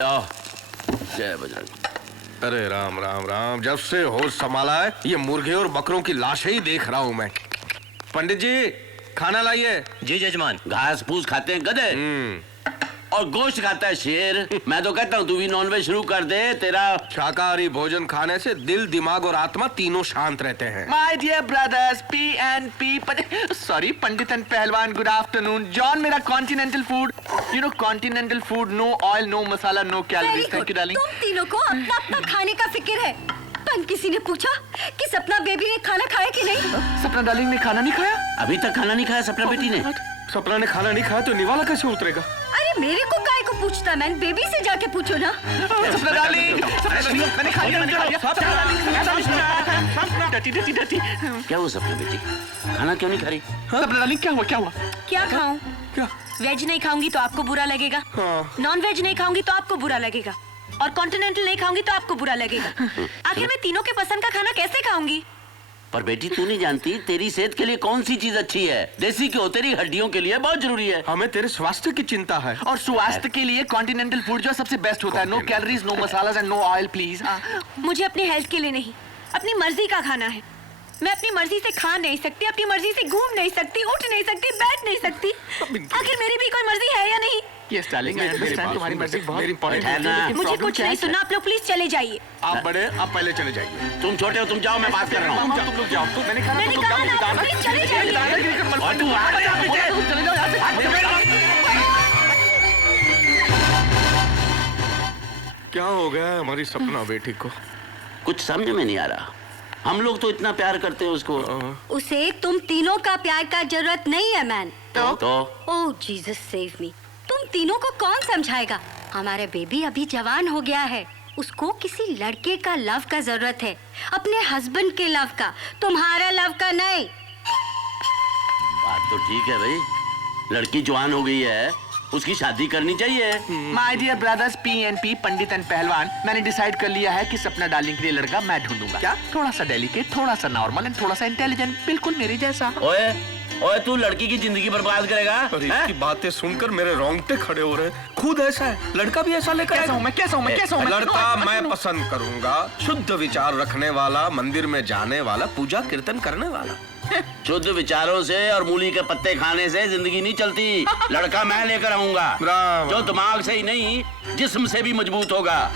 जय बजरंग। अरे राम राम राम, जब से होश संभाला है ये मुर्गे और बकरों की लाशें ही देख रहा हूँ मैं। पंडित जी खाना लाइए। जी जजमान। घास फूस खाते हैं गधे और गोश्त खाता है शेर। मैं तो कहता हूँ तू भी नॉनवेज शुरू कर दे। तेरा शाकाहारी भोजन खाने से दिल, दिमाग और आत्मा तीनों शांत रहते हैं। My dear brothers, PNP, sorry, Pandit and पहलवान, good afternoon. जॉन, मेरा continental food, you know continental food, no oil, no masala, no calories. Thank you, darling. तुम तीनों को अपना अपना खाने का फिक्र है। पर किसी ने पूछा कि सपना बेबी ने खाना खाया कि नहीं? सपना डार्लिंग ने खाना नहीं खाया? अभी तक खाना नहीं खाया सपना बेटी ने। सपना ने खाना नहीं खाया तो निवाला कैसे उतरेगा? अरे मेरे को काय को पूछता, मैं बेबी से जाके पूछो ना। सपना डार्लिंग, मैंने खा लिया। डटी। क्या हुआ सपना बेटी, खाना क्यों नहीं खा रही? सपना डार्लिंग क्या हुआ? क्या खाऊं? क्या? वेज नहीं खाऊंगी तो आपको बुरा लगेगा, नॉन वेज नहीं खाऊंगी तो आपको बुरा लगेगा, और कॉन्टिनेंटल नहीं खाऊंगी तो आपको बुरा लगेगा। आखिर मैं तीनों के पसंद का खाना कैसे खाऊंगी? पर बेटी तू नहीं जानती तेरी सेहत के लिए कौन सी चीज अच्छी है? देसी घी तेरी हड्डियों के लिए बहुत जरूरी है। हमें तेरे स्वास्थ्य की चिंता है। और स्वास्थ्य के लिए कॉन्टिनेंटल फूड जो सबसे बेस्ट होता है। No calories, no masalas and no oil please. मुझे अपनी हेल्थ के लिए नहीं, अपनी मर्जी का खाना है। मैं अपनी मर्जी से खा नहीं सकती, अपनी मर्जी से घूम नहीं सकती, उठ नहीं सकती, बैठ नहीं सकती। आखिर मेरी भी कोई मर्जी है या नहीं? यस डार्लिंग, आई अंडरस्टैंड, तुम्हारी मर्जी बहुत इंपॉर्टेंट है ना। मुझे कुछ नहीं सुनना, आप लोग प्लीज चले जाइए। आप बड़े, आप पहले चले जाइए। तुम छोटे हो, तुम जाओ, मैं बात कर रहा हूँ। तुम लोग जाओ। मैंने कहा मैंने कहा ना, आप प्लीज चले जाइए। और तू आ जा पीछे। चले जाओ यहाँ से। क्या हो गया हमारी सपना बेटी को? कुछ समझ में नहीं आ रहा। हम लोग तो इतना प्यार करते हैं उसको। उसे तुम तीनों का प्यार का जरूरत नहीं है मैन। तो ओह जीसस सेव मी। तुम तीनों को कौन समझाएगा? हमारे बेबी अभी जवान हो गया है, उसको किसी लड़के का लव का जरूरत है, अपने हस्बैंड के लव का, तुम्हारा लव का नहीं। बात तो ठीक है भाई, लड़की जवान हो गई है, उसकी शादी करनी चाहिए। My dear brothers, PNP, Pandit and Pahalwan, मैंने डिसाइड कर लिया है कि सपना डार्लिंग के लिए लड़का मैं ढूंढूंगा। क्या? थोड़ा सा डेलिकेट, थोड़ा सा नॉर्मल एंड थोड़ा सा इंटेलिजेंट, बिल्कुल मेरे जैसा। ओए ओए, तू लड़की की जिंदगी बर्बाद करेगा? अरे इसकी बातें सुनकर मेरे रोंगटे खड़े हो रहे हैं। खुद ऐसा है, लड़का भी ऐसा लेकर कैसा हूँ मैं? लड़का मैं पसंद करूंगा, शुद्ध विचार रखने वाला, मंदिर में जाने वाला, पूजा कीर्तन करने वाला। शुद्ध विचारों से और मूली के पत्ते खाने से जिंदगी नहीं चलती। लड़का मैं लेकर आऊंगा जो दिमाग से ही नहीं जिस्म से भी मजबूत होगा।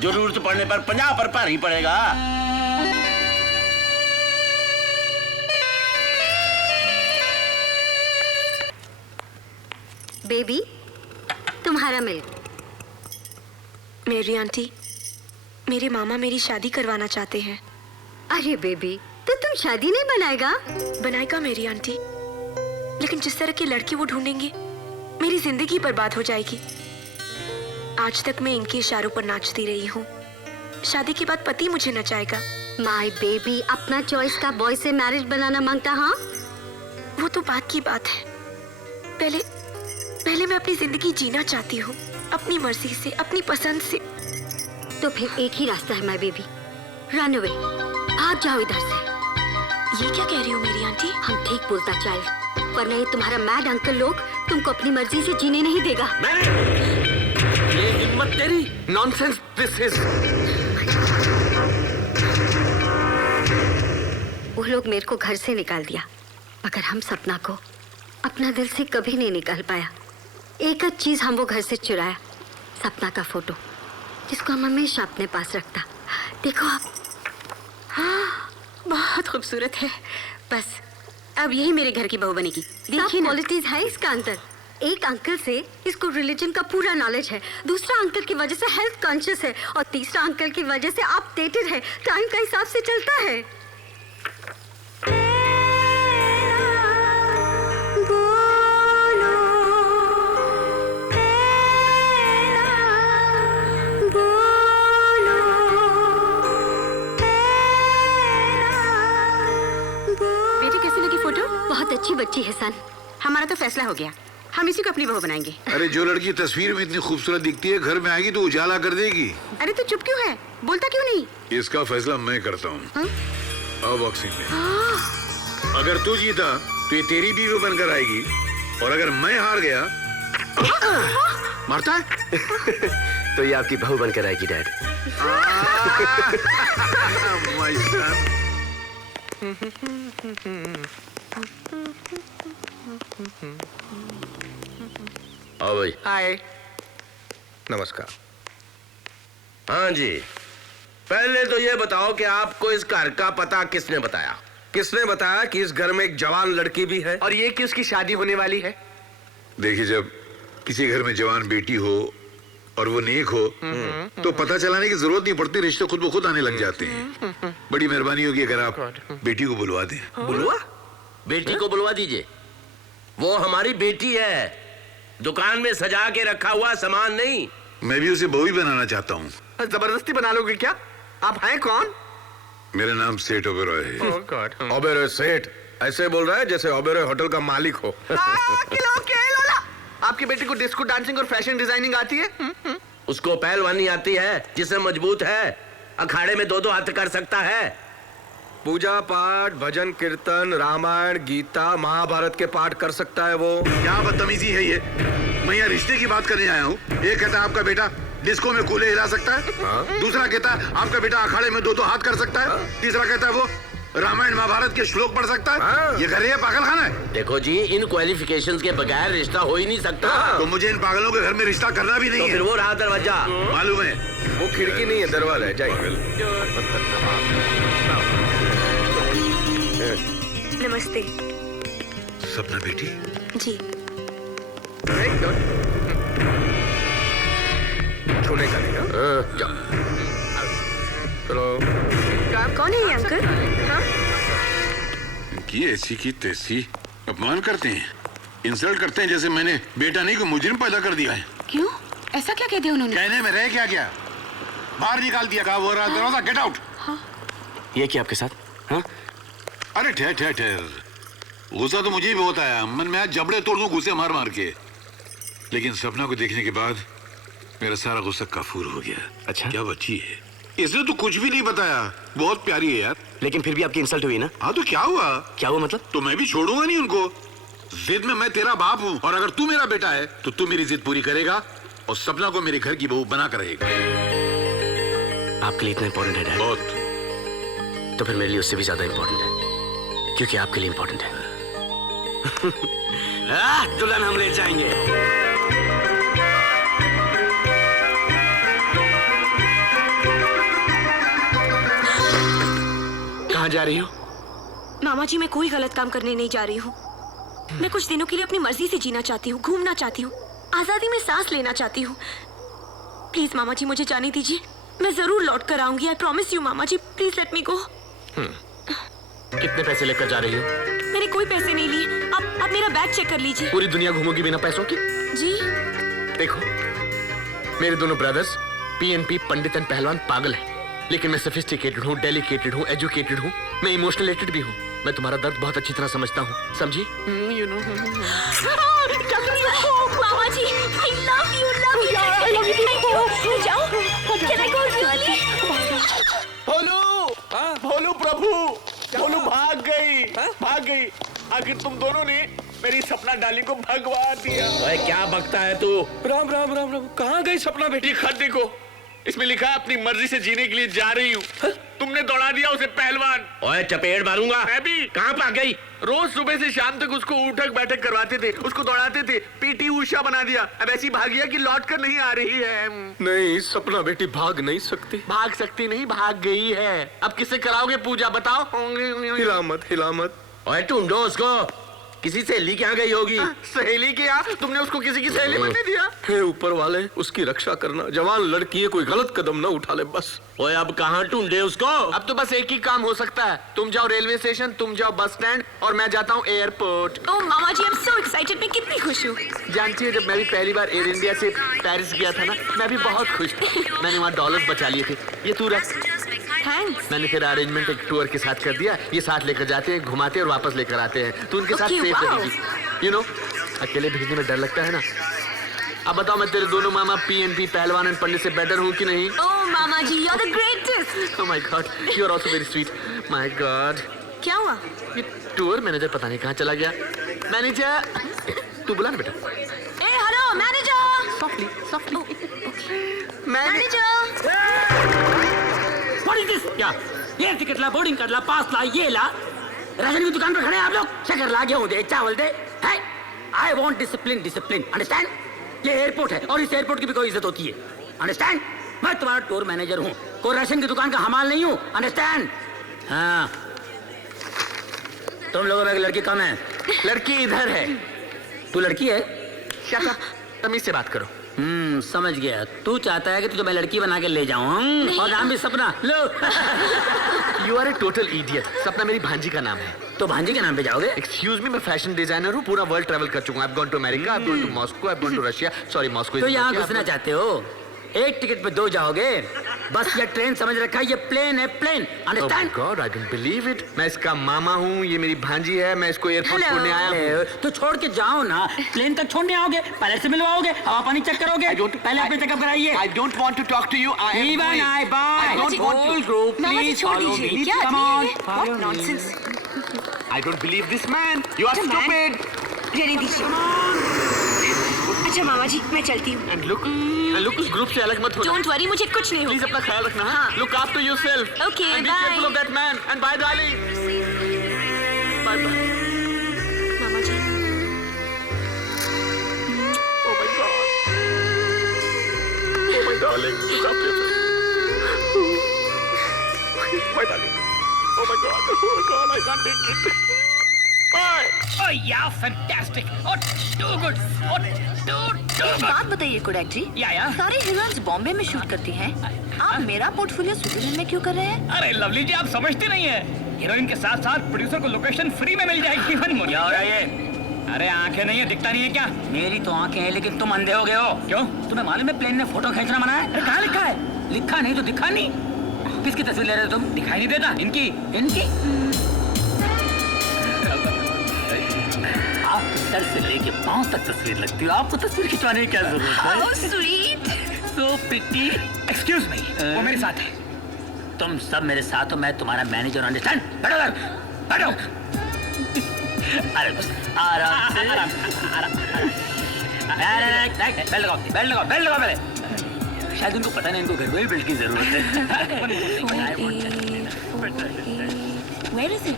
जरूरत पड़ने पर 50 पर भारी पड़ेगा। बेबी, तुम्हारा मिल्क। मेरी आंटी, मेरे मामा मेरी शादी करवाना चाहते हैं। अरे बेबी, तो तुम शादी नहीं बनाएगा? बनाएगा मेरी आंटी, लेकिन जिस तरह की लड़की वो ढूंढेंगे मेरी जिंदगी बर्बाद हो जाएगी। आज तक मैं इनके इशारों पर नाचती रही हूँ, शादी के बाद पति मुझे नचाएगा। माय बेबी, अपना चॉइस का बॉय से मैरिज बनाना मांगता? हाँ, वो तो बात की बात है। पहले मैं अपनी जिंदगी जीना चाहती हूँ, अपनी मर्जी से, अपनी पसंद से। तो फिर एक ही रास्ता है माय बेबी, रन अवे, भाग जाओ इधर से। ये क्या कह रही हो मेरी आंटी? हम ठीक बोलता चाइल्ड, वरना ये तुम्हारा मैड अंकल लोग तुमको अपनी मर्जी से जीने नहीं देगा। ये हिम्मत तेरी? Nonsense this is. वो लोग मेरे को घर से निकाल दिया, मगर हम सपना को अपना दिल से कभी नहीं निकाल पाया। एक चीज हम वो घर से चुराया, सपना का फोटो, जिसको हम हमेशा अपने पास रखता। देखो आप, हाँ, बहुत खूबसूरत है। बस अब यही मेरे घर की बहू बनेगी। देखिए क्वालिटीज है इसका अंतर। एक अंकल से इसको रिलीजन का पूरा नॉलेज है, दूसरा अंकल की वजह से हेल्थ कॉन्शियस है, और तीसरा अंकल की वजह से अपडेटेड है, टाइम का हिसाब से चलता है। बेटी कैसी लगी फोटो? बहुत अच्छी बच्ची है सन। हमारा तो फैसला हो गया, हम इसी को अपनी बहू बनाएंगे। अरे जो लड़की तस्वीर में इतनी खूबसूरत दिखती है, घर में आएगी तो उजाला कर देगी। अरे तो चुप क्यों है, बोलता क्यों नहीं? इसका फैसला मैं करता हूँ। अब बॉक्सिंग में अगर तू जीता तो ये तेरी बीवी बनकर आएगी, और अगर मैं हार गया मारता है तो ये आपकी बहू बनकर आएगी डैड। My son. आओ भाई। हाय। नमस्कार। हाँ जी, पहले तो ये बताओ कि आपको इस घर का पता किसने बताया? किसने बताया कि इस घर में एक जवान लड़की भी है? और ये कि उसकी शादी होने वाली है? देखिए, जब किसी घर में जवान बेटी हो और वो नेक हो तो पता चलाने की जरूरत नहीं पड़ती, रिश्ते खुद ब खुद आने लग जाते हैं। बड़ी मेहरबानी होगी अगर आप बेटी को बुलवा दें। बुलवा? बेटी को बुलवा दीजिए, वो हमारी बेटी है, दुकान में सजा के रखा हुआ सामान नहीं। मैं भी उसे बहू ही बनाना चाहता हूँ। जबरदस्ती बना लोगे क्या? आप हैं कौन? मेरा नाम सेठ ओबेरॉय है। Oh God. ओबेरॉय सेठ ऐसे बोल रहा है जैसे ओबेरॉय होटल का मालिक हो। आपकी बेटी को डिस्को डांसिंग और फैशन डिजाइनिंग आती है? उसको पहलवानी आती है, जिससे मजबूत है, अखाड़े में दो दो हाथ कर सकता है। पूजा पाठ, भजन कीर्तन, रामायण, गीता, महाभारत के पाठ कर सकता है वो। क्या बदतमीजी है ये? मैं यहाँ रिश्ते की बात करने आया हूँ। एक कहता है आपका बेटा डिस्को में कूले हिला सकता है, दूसरा कहता है आपका बेटा अखाड़े में दो दो हाथ कर सकता है, तीसरा कहता है वो रामायण महाभारत के श्लोक पढ़ सकता है। ये घर है पागल खाना है? देखो जी, इन क्वालिफिकेशंस के बगैर रिश्ता हो ही नहीं सकता। तो मुझे इन पागलों के घर में रिश्ता करना भी नहीं तो है। फिर वो रहा दरवाजा। मालूम है? वो खिड़की नहीं है, दरवाजा है। जाइए। नमस्ते। सपना बेटी, जी। छूने का नहीं ना? चलो। कौन है ये अंकल? हाँ? इनकी ऐसी की तैसी अपमान करते हैं, इंसल्ट करते हैं जैसे मैंने बेटा नहीं को मुजरिम पैदा कर दिया है। क्यों? ऐसा क्या कह दिया उन्होंने? कहने में रह क्या बाहर निकाल दिया। कहा वो रहा दरवाजा, गेट आउट। ये क्या आपके साथ? हाँ? अरे ठहर, गुस्सा तो मुझे भी बहुत आया। मन में आज जबड़े तोड़ दूं गुस्से मार मार के, लेकिन सपना को देखने के बाद मेरा सारा गुस्सा काफूर हो गया। अच्छा। क्या बच्ची है, इसने तो कुछ भी नहीं बताया। बहुत प्यारी है यार। लेकिन फिर भी आपकी इंसल्ट हुई ना? हाँ तो क्या हुआ? क्या हुआ मतलब? तो मैं भी छोड़ूंगा नहीं उनको। जिद में मैं तेरा बाप हूँ, और अगर तू मेरा बेटा है तो तू मेरी जिद पूरी करेगा और सपना को मेरे घर की बहू बना कर रहेगा। आपके लिए इतना इंपॉर्टेंट है डैड? बहुत। तो फिर मेरे लिए उससे भी ज्यादा इंपॉर्टेंट है, क्योंकि आपके लिए इंपॉर्टेंट है। दुल्हन हम ले जाएंगे। कहाँ जा रही हो? मामा जी, मैं कोई गलत काम करने नहीं जा रही हूँ। मैं कुछ दिनों के लिए अपनी मर्जी से जीना चाहती हूँ, घूमना चाहती हूँ, आजादी में सांस लेना चाहती हूँ। प्लीज मामा जी, मुझे जाने दीजिए। मैं जरूर लौट कर आऊंगी। आई प्रॉमिस यू मामा जी, प्लीज लेट मी गो। कितने पैसे लेकर जा रही हो? मैंने कोई पैसे नहीं लिए। आप मेरा बैग चेक कर लीजिए। पूरी दुनिया घूमोगी बिना पैसों की? जी। देखो, मेरे दोनों ब्रदर्स पीएनपी पंडित एंड पहलवान पागल हैं, लेकिन मैं सोफिस्टिकेटेड हूँ, डेलिकेटेड हूँ, एजुकेटेड हूँ, मैं इमोशनलेटेड भी हूँ। मैं तुम्हारा दर्द बहुत अच्छी तरह समझता हूँ, समझी? मामा जी, I love you, love you. I love you. Thank you. जाओ। Can I go really? भोलू प्रभु, भोलू भाग गई। आखिर तुम दोनों ने मेरी सपना डाली को भगवा दिया। ओए, क्या बकता है तू? राम राम राम राम। कहाँ गई सपना बेटी? ये खत देखो, इसमें लिखा है अपनी मर्जी से जीने के लिए जा रही हूँ। तुमने दौड़ा दिया उसे पहलवान। ओए, चपेट मारूंगा। मैं भी। कहाँ भाग गई? रोज सुबह से शाम तक उसको उठक बैठक करवाते थे, उसको दौड़ाते थे, पीटी उषा बना दिया। अब ऐसी भागिया कि लौट कर नहीं आ रही है। नहीं, सपना बेटी भाग नहीं सकती। भाग सकती नहीं, भाग गई है। अब किससे कराओगे पूजा बताओ? हिला मत। ओए, ढूंढो उसको। किसी सहेली के यहाँ गई होगी। सहेली के यहाँ? तुमने उसको किसी की सहेली बनने दिया? हे ऊपर वाले, उसकी रक्षा करना। जवान लड़की है, कोई गलत कदम न उठा ले बस। ओए, अब कहाँ ढूंढे उसको? अब तो बस एक ही काम हो सकता है। तुम जाओ रेलवे स्टेशन, तुम जाओ बस स्टैंड, और मैं जाता हूँ एयरपोर्ट। ओह मामा जी, आई एम सो एक्साइटेड। मैं कितनी खुश हूँ। जानती है, जब मैं भी पहली बार एयर इंडिया से पेरिस गया था ना, मैं भी बहुत खुश था। मैंने वहाँ डॉलर्स बचा लिए थे। ये तू रख। थैंक्स। मैंने तेरा अरेंजमेंट एक टूर के साथ कर दिया। ये साथ लेकर जाते हैं, घुमाते और वापस लेकर आते हैं। तू उनके साथ Okay, सेफ wow. रहेगी। यू नो, अकेले भेजने में डर लगता है ना। अब बताओ, मैं तेरे दोनों मामा पीएनपी पहलवान एंड पंडित से बेटर हूँ कि नहीं? ओह मामा जी, you are the greatest. Oh my God, you are also very sweet. My God, क्या हुआ? ये टूर मैनेजर पता नहीं कहाँ चला गया। मैनेजर, तू बुला ना बेटा। ए hello manager. Softly. Okay. What is this? क्या ये टिकट ला, बोर्डिंग कार्ड ला, पास ला, ये ला, राशन की दुकान पर खड़े हैं आप लोग, शक्कर ला, गेहूं दे, चावल दे, है? I want discipline, discipline, understand? ये एयरपोर्ट है और इस एयरपोर्ट की भी कोई इज्जत होती है, understand? मैं तुम्हारा टूर मैनेजर हूँ, कोई राशन की दुकान का हमाल नहीं हूँ, understand? हाँ। तुम लोगों में एक लड़की कम है। लड़की इधर है। तू लड़की है? क्या? तमीज से बात करो। समझ गया। तू चाहता है कि तुझे मैं लड़की बना के ले जाऊं और नाम भी सपना लो। You are a total idiot. Sapna मेरी भांजी का नाम है। तो भांजी के नाम पे जाओगे? एक्सक्यूज मी, मैं फैशन डिजाइनर हूँ, पूरा वर्ल्ड ट्रैवल कर चुका हूँ। I have gone to America, I have gone to Moscow, I have gone to Russia. Sorry, Moscow. तो यहाँ घुसना चाहते हो? एक टिकट पे 2 जाओगे। बस ये ट्रेन समझ रखा है, ये प्लेन है, plane. Understand? God, I don't believe it. मैं इसका मामा हूँ, ये मेरी भांजी है, मैं इसको एयरपोर्ट छोड़ने आया हूँ। तो छोड़ के जाओ ना, प्लेन तक छोड़ने आओगे, पायलट से मिलवाओगे, हवा पानी चेक करोगे। पहले अपने चेकअप कराइए। I don't want to talk to you. Even I buy. I don't want to. Group, please follow me. Come on. What nonsense. I don't believe this man. You are stupid. रहने दीजिए। अच्छा मामा जी, मैं चलती हूँ। And look, उस group से अलग मत हो। Don't worry, मुझे कुछ नहीं Please होगा। अपना ख्याल रखना। हाँ। Look after yourself. Okay, and be bye. careful of that man. And bye, darling. Bye, bye. Mama ji. Oh my God. Oh my darling, look after yourself. My darling. Oh my God. Oh God, I can't take it. Bye. Oh yeah, fantastic. Oh, too good. Oh, too एक बात बताइए Kodak जी, या सारी heroines Bombay में shoot करती हैं, आप मेरा पोर्टफोलियो स्विट्जरलैंड में क्यों कर रहे हैं? अरे लवली जी, आप समझती नहीं है, हीरोइन के साथ साथ प्रोड्यूसर को लोकेशन फ्री में मिल जाएगी। क्या हो रहा है ये? अरे आंखें नहीं है, दिखता नहीं है क्या? मेरी तो आंखें हैं, लेकिन तुम अंधे हो गए हो। क्यों? तुम्हें मालूम है प्लेन में फोटो खींचना मना है? अरे कहाँ लिखा है? लिखा नहीं तो दिखा नहीं। किसकी तस्वीर ले रहे हो तुम? दिखाई नहीं देता? इनकी आप सर से लेके पांव तक तस्वीर लगती हो, आपको तस्वीर खिंचवाने की क्या जरूरत है? How sweet. So pretty. Excuse me, वो मेरे साथ है। तुम सब मेरे साथ हो, मैं तुम्हारा मैनेजर, अंडरस्टैंड? बैठो इधर, बैठो। अरे बस आराम से, आराम। बेल्ट लगाओ पहले। शायद उनको पता नहीं, इनको घर में बेल्ट की जरूरत है। Where is it?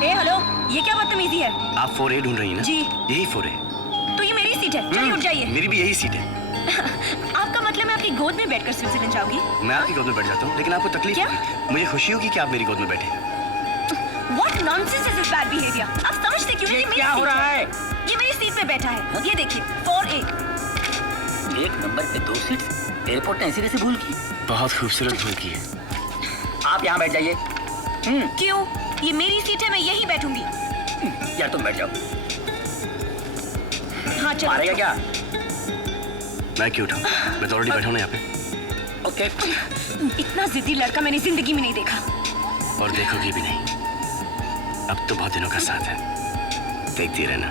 A hello, ये क्या बदतमीजी है? आप 4A ढूंढ रही हैं ना? जी। यही 4A। तो ये मेरी सीट है, चलिए उठ जाइए। मेरी भी यही सीट है। आपका मतलब मैं आपकी गोद में बैठकर स्विट्जरलैंड जाऊंगी? मैं आपकी गोद में बैठ जाता हूँ, लेकिन आपको तकलीफ क्या? होगी। मुझे खुशी होगी कि आप मेरी गोद में बैठे। What nonsense is this bad behavior? आप समझते क्यों नहीं? क्या हो रहा है? ये मेरी सीट पे बैठा है, ये देखिए 4A। एक नंबर पे 2 सीट, एयरपोर्ट ने ऐसी कैसे भूल की? बहुत खूबसूरत भूल की है। आप यहाँ बैठ जाइए। क्यों? ये मेरी सीट है, मैं यहीं बैठूंगी। यार तुम बैठ जाओ। हाँ चलो। मारेगा क्या? मैं क्यों उठाऊं? मैं तो ऑलरेडी बैठा हूं ना यहाँ पे। ओके। इतना जिद्दी लड़का मैंने जिंदगी में नहीं देखा। और देखोगी भी नहीं। अब तो बहुत दिनों का साथ है, देखती रहना।